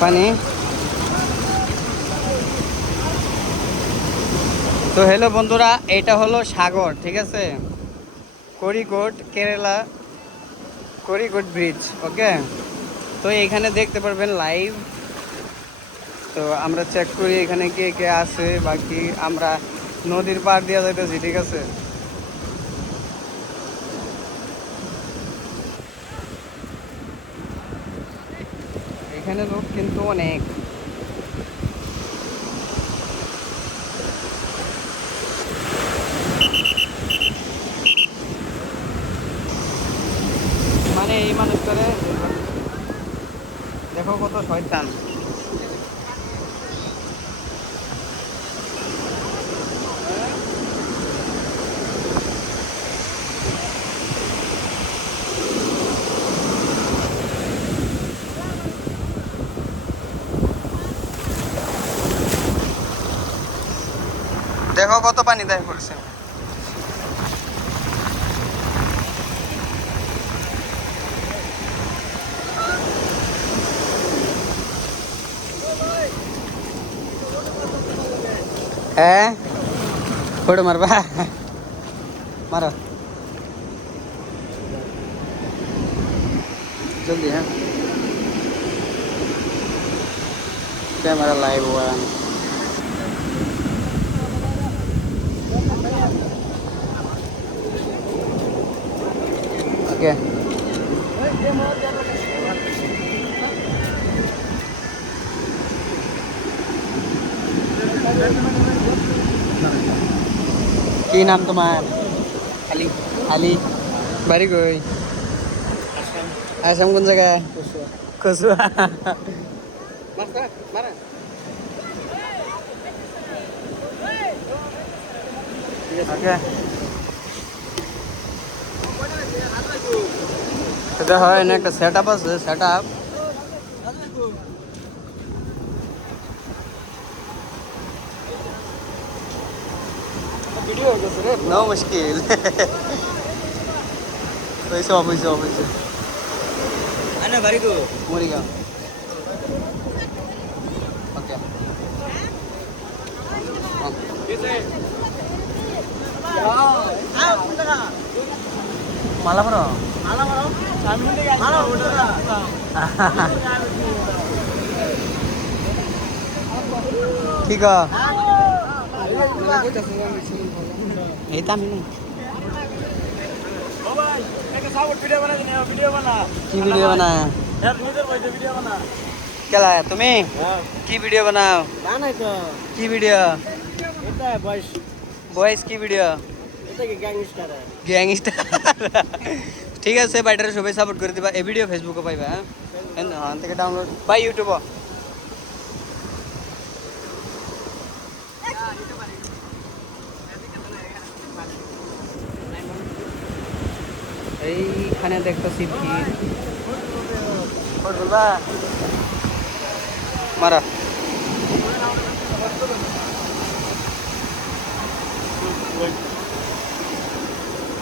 পানি। তো হ্যালো বন্ধুরা, এটা হলো সাগর, ঠিক আছে, কোরিকোট, কেরালা কোরিকোট ব্রিজ। ওকে, তো এখানে দেখতে পারবেন লাইভ। তো আমরা চেক করি এখানে কে কে আছে, বাকি আমরা নদীর পাড় দিয়ে যাইতেছি, ঠিক আছে। এখানে লোক কিন্তু অনেক। মানে এই মানুষ করে দেখো কত শয়তান। দেখো কত পানি দেয় পড়ছে। হ্যাঁ, ফোড়ো মারবা, মারো जल्दी। है कैमरा लाइव हुआ है। ओके, কি নাম তোমার? আলী। আলী, বাড়ি কই? আসাম কোন জায়গা? কসুয়া। ওকে, এটা হয় না, একটা সেট আপ আছে, সেট আপ। नो मुश्किल। पैसे पैसे पैसे अरे बारी को मुरीगा। ओके, माला भरो, माला भरो, माला ठीक है। এই তো আমি কি ভিডিও বানা কেলা তুমি কি ভিডিও বানাও? কি ভিডিও? বয়েস কি ভিডিও? গ্যাংস্টার। ঠিক আছে, বাইটারে সবাই সাপোর্ট করে দিবা। এই ভিডিও ফেসবুকে পাইবা। হ্যাঁ, থেকে ডাউনলোড বাই ইউটিউব। এইখানে দেখতেছি ভিড়। মারা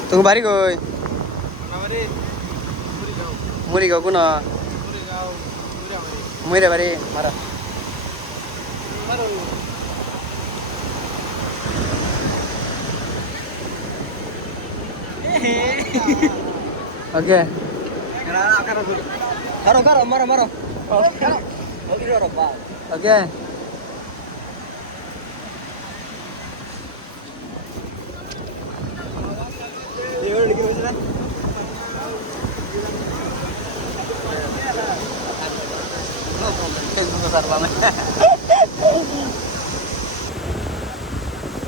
তুমি বাড়ি কই? মুড়িগাঁও কোন? মুইরা বাড়ি মারা। ओके, करो करो मारो मारो। ओके,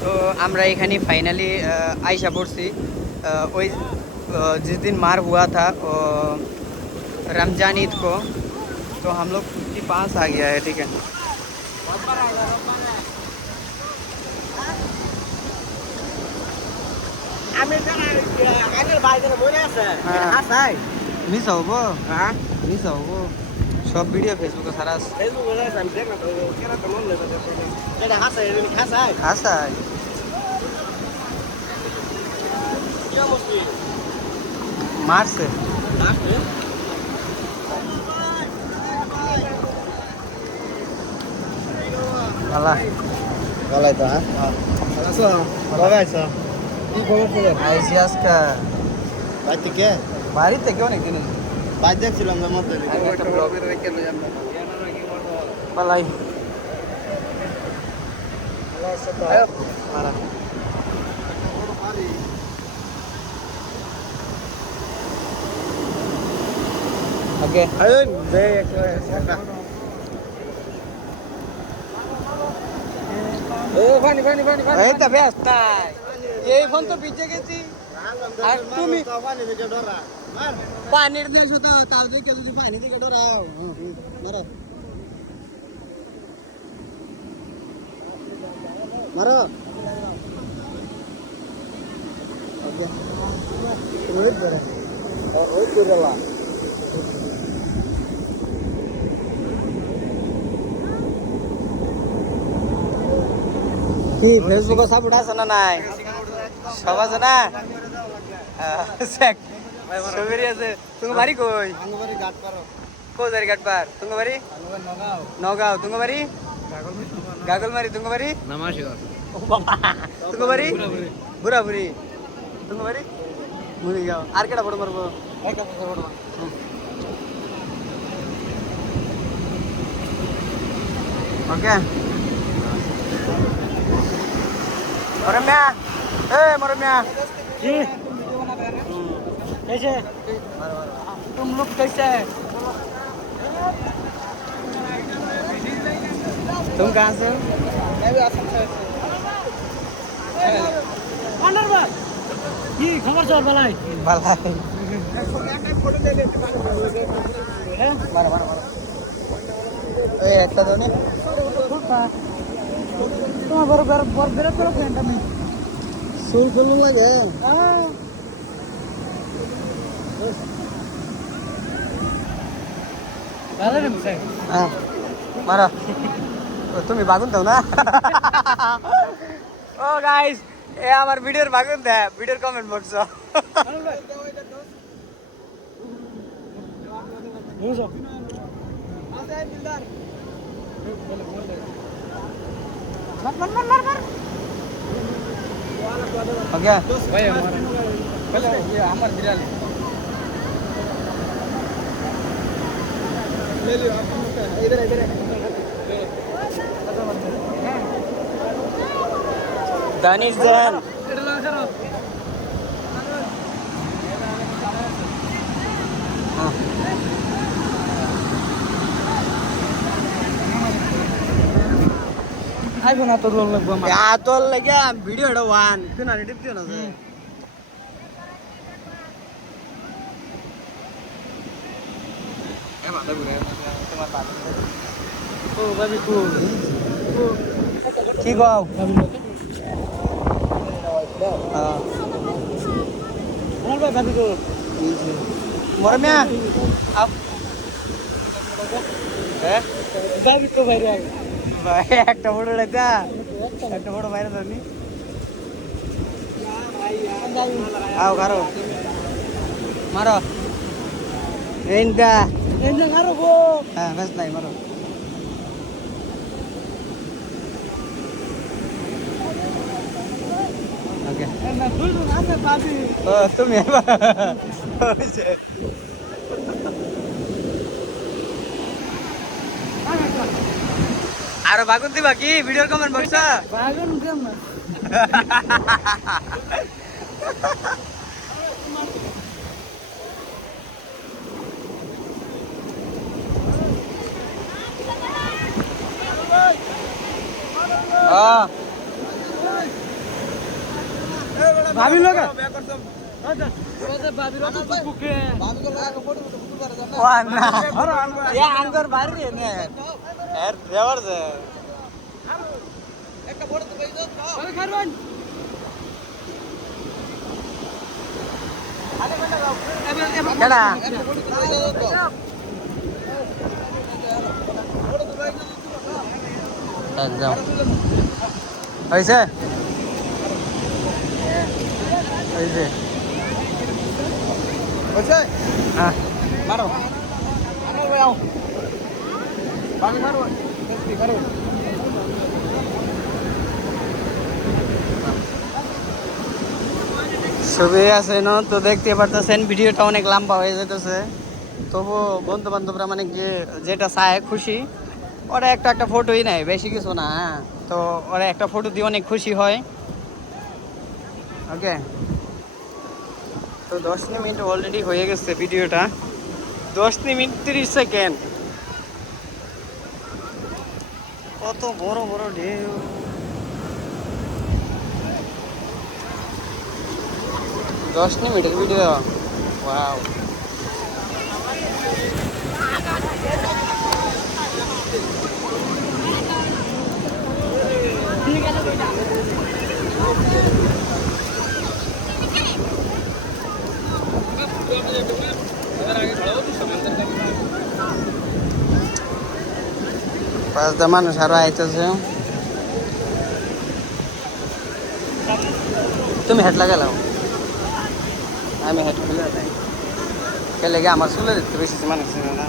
তো আমরা এখানে ফাইনালি आयशा पड़सी। ওই जिस दिन मार हुआ था रमजान ईद को, तो हम लोग उसके पास आ गया है, ठीक है। মিস হবো, মিস হবো সব ভিডিও ফেসবুকে সারা হাসাই। মারছে তো হ্যাঁ আচ্ছা কবে আইছো কি খবর খবর আইসি আজকা বাড়ি থেকে বাড়িতে কেউ অনেক দিন বাইরে দেখছিলাম যে মধ্যে পালাই ওকে এই তো ব্যস্ত নাই এই ফোন তো ভিজে গেছি আর তুমি পানির দেশ তো তার দিকে যদি পানি দিকে ডরাও মারো মারো ওকে ওই ধরে ওই করলা কি ফেসবুকে সাপোর্ট আছে না নাই সব আছে না ছবির আছে তুমি বাড়ি কই কই জারি ঘাট পার তুমি বাড়ি নগাঁও তুমি বাড়ি গাগলমারি তুমি বাড়ি তুমি বাড়ি বুড়াবুড়ি তুমি বাড়ি মুড়িগাঁও আর কেটা ফটো মারবো ওকে मरम्या ए मरम्या जी कैसे तुम लोग कैसे है तुम कहाँ से हो मैं भी आसाम से अंदर बात ये खबर चल भलाई भलाई फोटो ले ले मारो मारो मारो ए একটা দাও নে তোমার বড় বড় বড় বের করো ফ্রেন্ড আমি সুর সুর লাগে ভালো রে মিসাই হ্যাঁ মারো তুমি বাগুন দাও না ও গাইস এ আমার ভিডিওর বাগুন দে ভিডিওর কমেন্ট বক্স বুঝো আরে দিলদার मार हो गया भाई हमारा पहले ये हमार गिरा ले लियो इधर इधर दानिश जान आईफोन आतो लगभग आतो लगे वीडियो एडो वन किन अनि टिप्थ्यो न ए भन्दा गुरे तुम्हार बात ओ बाबी को ठीक हो हां बोल बाबी को मरम्या आओ ए बाबी को বাইরে ভাই একটা ফটো রাখা একটা ফটো বাইরে ধরনি আও কারো মারো এন্ডা এন্ডা কারো গো হ্যাঁ বেশ নাই মারো ওকে না তুই না আমি পাবি ও তুমি ওইছে আরে বাগুন দিবা কি ভিডিওর কমেন্ট বক্সা বাগুন দেম না ভাবি লোক আচ্ছা ভাবি লোক বুকে ভাবি লোক আগে ফটো ফটো করে দাও না ওয়া না এ আঙ্গর বাড়ি নে এর দেওয়ার দে একটা ফটো তো ভাই দাও আরে খারবান আরে বেটা দাও কেডা যাও হইছে হইছে হইছে হ্যাঁ মারো আনো ভাই আও বাকি মারো বেশি মারো ছবি আছে না তো দেখতে পারতেছেন, ভিডিওটা অনেক লম্বা হয়ে যেতেছে। তবু বন্ধু বান্ধবরা মানে যেটা চায় খুশি, ওরা একটা একটা ফটোই নেয়, বেশি কিছু না। হ্যাঁ, তো ওরা একটা ফটো দিয়ে অনেক খুশি হয়। ওকে, তো 10 মিনিট অলরেডি হয়ে গেছে ভিডিওটা, 10 মিনিট 30 সেকেন্ড। কত বড় বড় ঢেউ! 10 মিনিটের ভিডিও, ওয়াও! পাঁচটা মানুষ আরো আইতেছে। তুমি হেড লাগালাও, আমি হেড খুলে দেয় কে লেগে আমার চুলে দেখতে বেশি মানুষ ছিল না।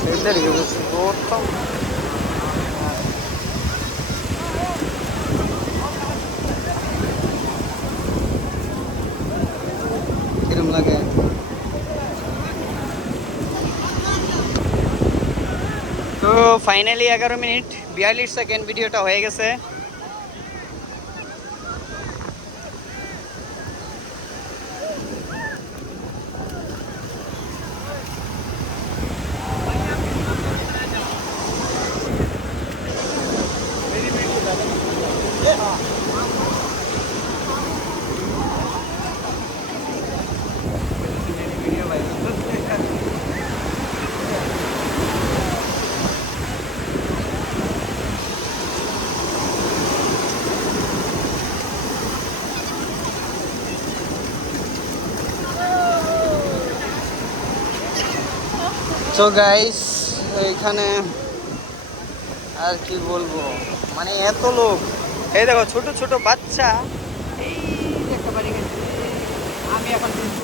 সেটারই প্রথম কিরম লাগে। তো ফাইনালি 11 মিনিট 42 সেকেন্ড ভিডিওটা হয়ে গেছে। তো গাইস, এইখানে আর কি বলবো, মানে এত লোক, এই দেখো ছোট ছোট বাচ্চা, এই দেখতে পারি গেছে। আমি এখন কিন্তু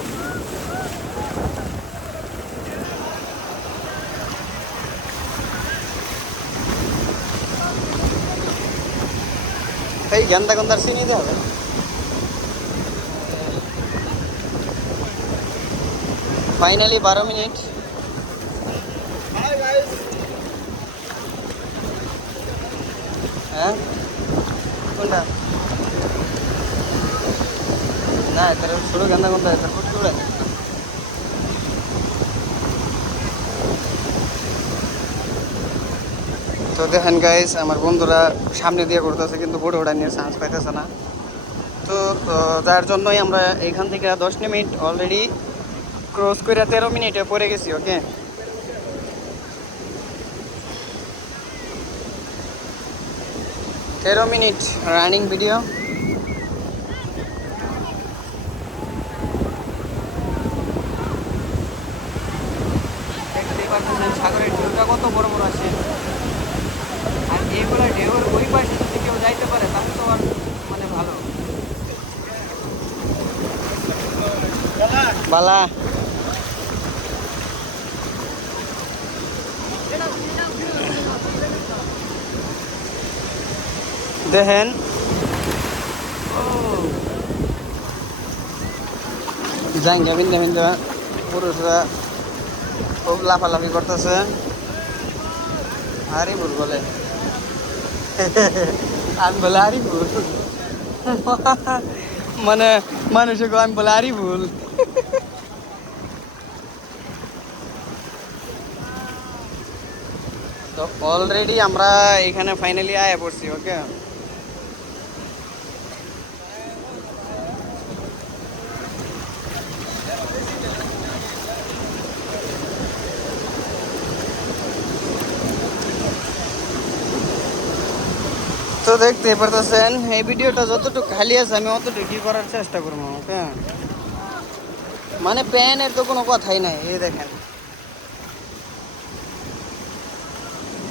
এই গেন্দা গন্দার চিনি দিতে হবে। Finally 12 minute. হ্যাঁ, কোনটা? না, এটার ছোট গেন্দা কোনটা? এটার ফুটকি উড়ায়। তো দেখেন গাইস, আমার বন্ধুরা সামনে দিয়ে করতেছে কিন্তু ফটো ওঠা নিয়ে চান্স পাইতেছে না। তো যার জন্যই আমরা এখান থেকে 10 মিনিট অলরেডি ক্রস করে 13 মিনিটে পড়ে গেছি। ওকে, 13 মিনিট রানিং ভিডিও। দেখতেই পাচ্ছেন সাগরের ঢেউটা কত বড় বড় আছে। আর এইগুলো ঢেউর ওই পাশে যদি কেউ যাইতে পারে তাহলে তো আর মানে ভালো। বালা দেখেন, জাঙ্গা বিন্দা বিন্দা পুরুষরা খুব লাফালাফি করতেছে। হারি ভুল বলে, আমি বলে হারি ভুল, মানে মানুষকে আমি বলে হারি ভুল। তো অলরেডি আমরা এখানে ফাইনালি আয়া পড়ছি। ওকে, তো দেখতে পারতেছেন এই ভিডিওটা যতটুকু খালি আছে আমি অতটুকু করার চেষ্টা করবো। ওকে, মানে প্যানের তো কোনো কথাই নাই, এই দেখেন।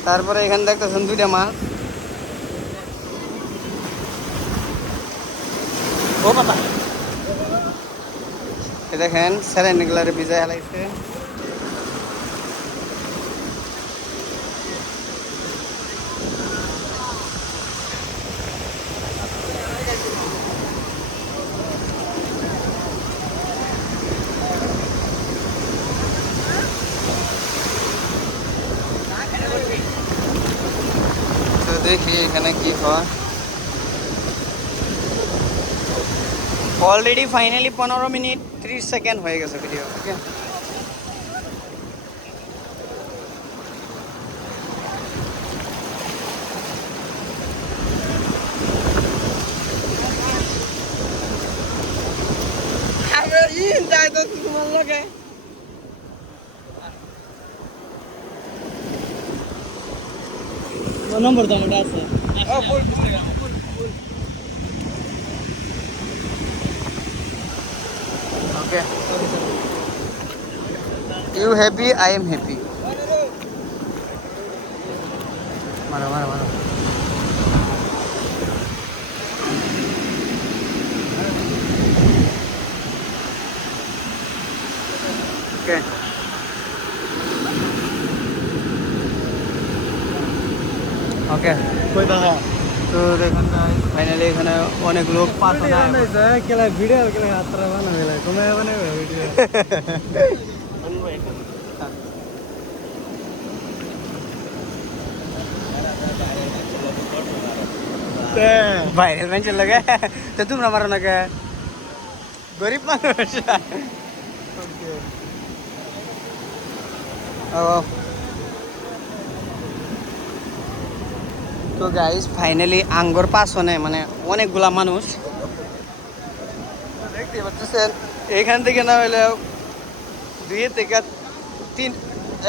তারপরে এখানে দেখতেছেন দুইটা মাছ। ও পাতা এ দেখেন স্যালাইন এগুলারে ভিজায় হেলাইছে। তো দেখি এখানে কি হয়। অলরেডি ফাইনালি 15 মিনিট 30 সেকেন্ড হয়ে গেছে ভিডিও। ওকে, নম্বর তো আমার আছে। Okay, you happy, I am happy. মারো মারো মারো। ওকে, ওকে। কই দাদা তো দেখুন ফাইনালি এখানে অনেক লোক পাস হয়। কেলা ভিডিও কেলা আত্রা বানাবে তুমি বানাবে ভিডিও ভাইরাল মেনশন লাগে তো তোমরা মারো না কে? গরিব মানুষ। ও, তো গাইস ফাইনালি আঙ্গর পাশনে মানে অনেকগুলা মানুষ দেখতে পাচ্ছেন। এইখান থেকে না হইলে 2 থেকে 3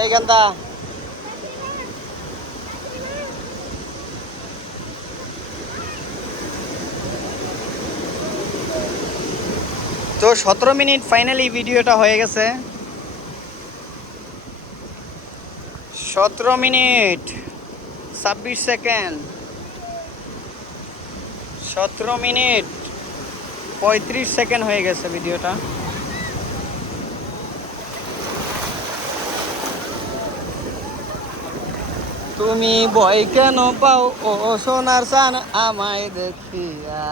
এইখানটা তো 17 মিনিট ফাইনালি ভিডিওটা হয়ে গেছে। 17 মিনিট 26 সেকেন্ড, 17 মিনিট 35 সেকেন্ড হয়ে গেছে ভিডিওটা। তুমি ভয় কেন পাও ও সোনার সান আমায় দেখিয়া।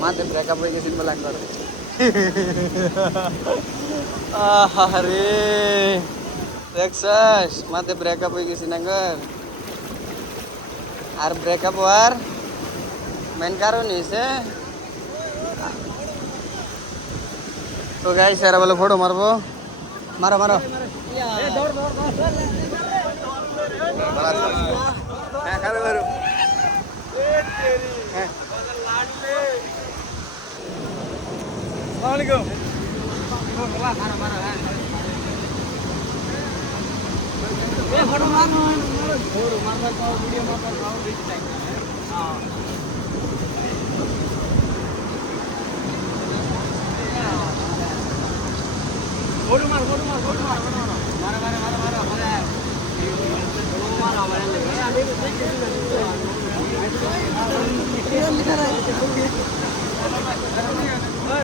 মাঝে ব্রেকআপ হয়ে গেছিল বলে একবার। আহারে দেখছস মাঝে ব্রেকআপ হয়ে গেছি না গর। আর ব্রেকআপ হওয়ার মেন কারণ হয়েছে তো গাইস এরা বলে ফটো মারবো। মারো মারো। হ্যাঁ খাবে মারো। হ্যাঁ আসসালামু আলাইকুম।